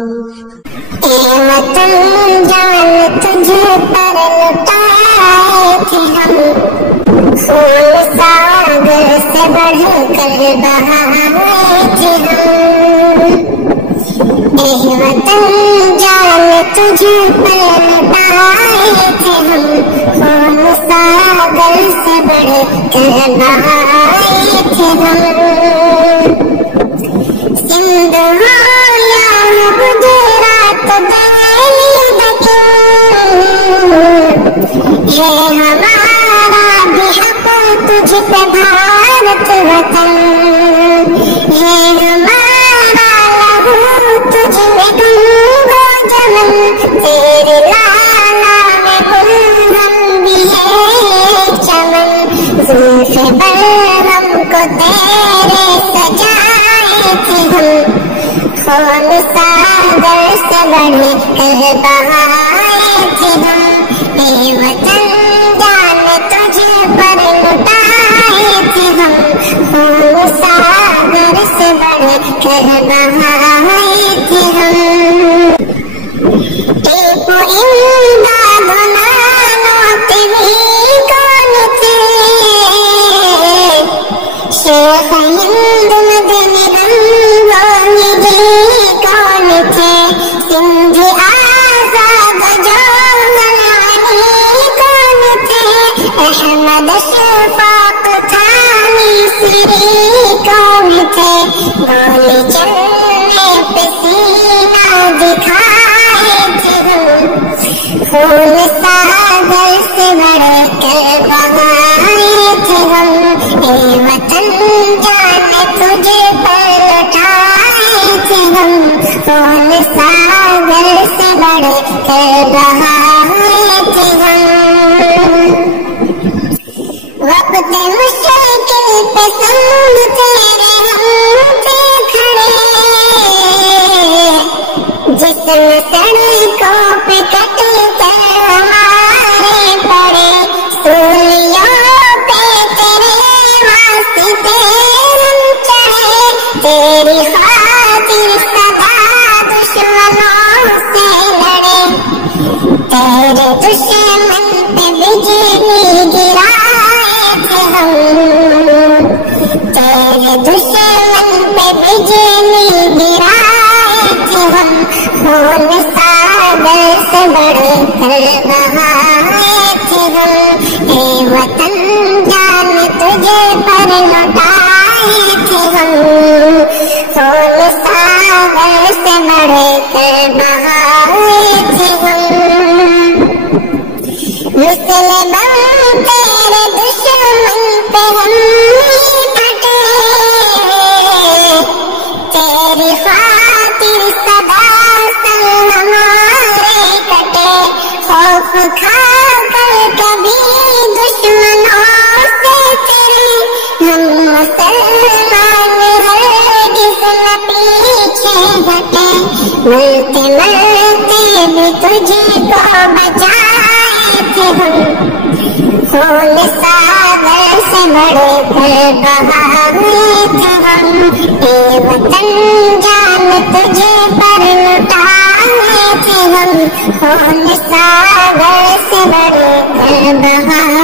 وطن جان تجھے پر لٹائے تھے ہم، خون ساگر سے بڑھ کر بہائے تھے ہم، وطن جان تجھے پر لٹائے تھے ہم، خون ساگر سے بڑھ کر بہائے تھے ہم، سندھ ہو یا گجرات دہلی دکن، ہے ہمارا بھی حق تجھ پہ بھارت وطن، ہے ہمارا لہو تجھ میں گنگا جمن، تیرے لالا میں گلہم بھی ہے چمن، زلف برہم کو تیرے سجائے تھے ہم، خون ساگر سے بڑھ کر بہائے تھے ہم، اے وطن جان تجھے پر لٹائے تھے ہم، خون ساگر سے بڑھ کر بہائے تھے ہم، ٹیپو امداد نانوتے بھی کون تھے، شیخ ہند مدنی رنگانی جی کون تھے، سندھ آزاد جو زلانی کون تھے، احمد شفاق تھانی سری کون تھے، گولی چلنے پہ سینہ دکھائے تھے ہم، خون ساگر سے بڑھ کر بہائے تھے ہم، اے وطن جان تجھے پر لٹائے تھے ہم، خون ساگر سے بڑھ کر بہائے تھے ہم، وقت مشکل پہ سنگ تیرے ہم تھے کھڑے، جسم سڑکوں پہ کٹ کر ہمارے پڑے، سولیوں پہ تیرے واسطے ہم چڑھے، تیری خاطر سدا دشمنوں سے لڑے، تیرے دشمن پہ بجلی گرائے تھے ہم، تیرے دشمن پہ بجلی گرائے تھے ہم، خون ساگر سے بڑھ کر بہائے تھے ہم، اے وطن جان تجھے پر لٹائے تھے ہم، خون ساگر سے بڑھ کر بہائے تھے ہم، مسلمان تیرے دشمن پہ ہم پھٹے، تیری خاطر سدا سن ہمارے کٹے، خوف کھا کر کبھی دشمنوں سے تیرے، ہم مسلمان ہرگز نہ پیچھے ہٹے، ملتے ملتے بھی تجھے کو بچائے تھے ہم، خون ساگر سے بڑھ کر بہائے تھے ہم، اے وطن جان تجھے پر لٹائے تھے ہم، خون ساگر سے بڑھ کر بہائے